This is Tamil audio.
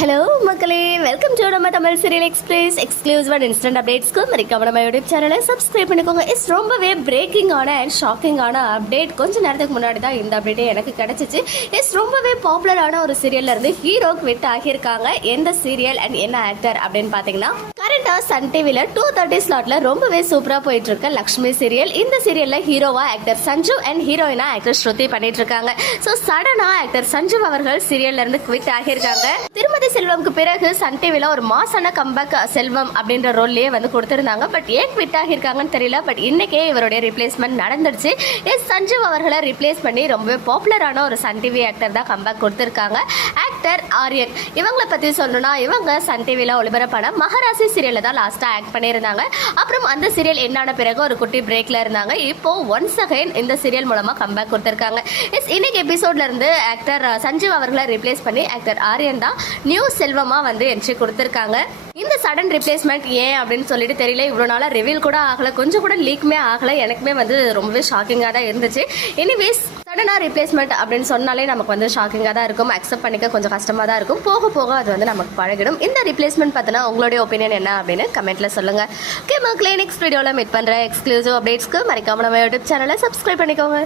ஹலோ மக்களே. வெல்கம் டு நம்ம Tamil serial express exclusive and instant அப்டேட்ஸ்க்கு மறக்காம நம்ம யூடியூப் சேனலை சப்ஸ்கிரைப் பண்ணிக்கோங்க. இட்ஸ் ரொம்பவே பிரேக்கிங்கான அண்ட் ஷாக்கிங்கான அப்டேட் கொஞ்ச நேரத்துக்கு முன்னாடி தான் இந்த அப்டேட்டே எனக்கு கிடச்சிச்சு. இட்ஸ் ரொம்பவே பாப்புலரான ஒரு சீரியல்ல இருந்து ஹீரோ விட்டு ஆகியிருக்காங்க. எந்த சீரியல் அண்ட் என்ன ஆக்டர் அப்படின்னு பார்த்தீங்கன்னா கரண்டா சன் டிவியில் டூ தேர்ட்டி ஸ்லாட்ல ரொம்பவே சூப்பரா போயிட்டு இருக்க லக்ஷ்மி சீரியல் இந்த சீரியல்ல ஹீரோவா ஆக்டர் சஞ்சு அண்ட் ஹீரோயினா ஆக்டர் ஸ்ருதி பண்ணிட்டு இருக்காங்க ஸோ சடனா ஆக்டர் சஞ்சு அவர்கள் சீரியல்ல இருந்து குவிட் ஆகியிருக்காங்க. திருமதி செல்வம்க்கு பிறகு சன் டிவியில் ஒரு மாசான கம்பேக் செல்வம் அப்படின்ற ரோல்லையே வந்து கொடுத்துருந்தாங்க. பட் ஏன் குவிட் ஆகியிருக்காங்கன்னு தெரியல. பட் இன்னைக்கே இவருடைய ரிப்ளேஸ்மெண்ட் நடந்துருச்சு. எஸ் சஞ்சு அவர்களை ரிப்ளேஸ் பண்ணி ரொம்பவே பாப்புலரான ஒரு சன் டிவி ஆக்டர் தான் கம்பேக் கொடுத்துருக்காங்க. ஆக்டர் ஆரியன். இவங்கள பத்தி சொல்லணும்னா இவங்க சன் டிவியில் ஒளிபரப்பான மகராசி சீரியல்ல தான் லாஸ்ட்டாக ஆக்ட் பண்ணியிருந்தாங்க. அப்புறம் அந்த சீரியல் என்னான பிறகு ஒரு குட்டி பிரேக்ல இருந்தாங்க. இப்போ ஒன்ஸ் அகைன் இந்த சீரியல் மூலமாக கம்பேக் கொடுத்துருக்காங்க. எஸ் இன்னைக்கு எபிசோட்ல இருந்து ஆக்டர் சஞ்சீவ் அவர்களை ரிப்ளேஸ் பண்ணி ஆக்டர் ஆரியன் தான் நியூ செல்வமாக வந்து என்ட்ரி கொடுத்துருக்காங்க. இந்த சடன் ரிப்ளேஸ்மெண்ட் ஏன் அப்படின்னு சொல்லிட்டு தெரியல. இவ்வளோ நாளாக ரிவீல் கூட ஆகலை. கொஞ்சம் கூட லீக்குமே ஆகலை. எனக்குமே வந்து ரொம்பவே ஷாக்கிங்காக தான் இருந்துச்சு. எனிவேஸ் சடனாக ரிப்ளேஸ்மெண்ட் அப்படின்னு சொன்னாலே நமக்கு வந்து ஷாக்கிங்காக தான் இருக்கும். அக்செப்ட் பண்ணிக்க கொஞ்சம் கஷ்டமாக தான் இருக்கும். போக போக அது வந்து நமக்கு பழகிடும். இந்த ரிப்ளேஸ்மெண்ட் பார்த்தினா உங்களுடைய ஒப்பீனியன் என்ன அப்படின்னு கமெண்ட்டில் சொல்லுங்கள் ஓகே மக்களே நெக்ஸ்ட் வீடியோவில் மீட் பண்ணுற எக்ஸ்க்ளூசிவ் அப்டேட்ஸ்க்கு மறக்காம நம்ம யூடியூப் சேனலை சப்ஸ்கிரைப் பண்ணிக்கோங்க.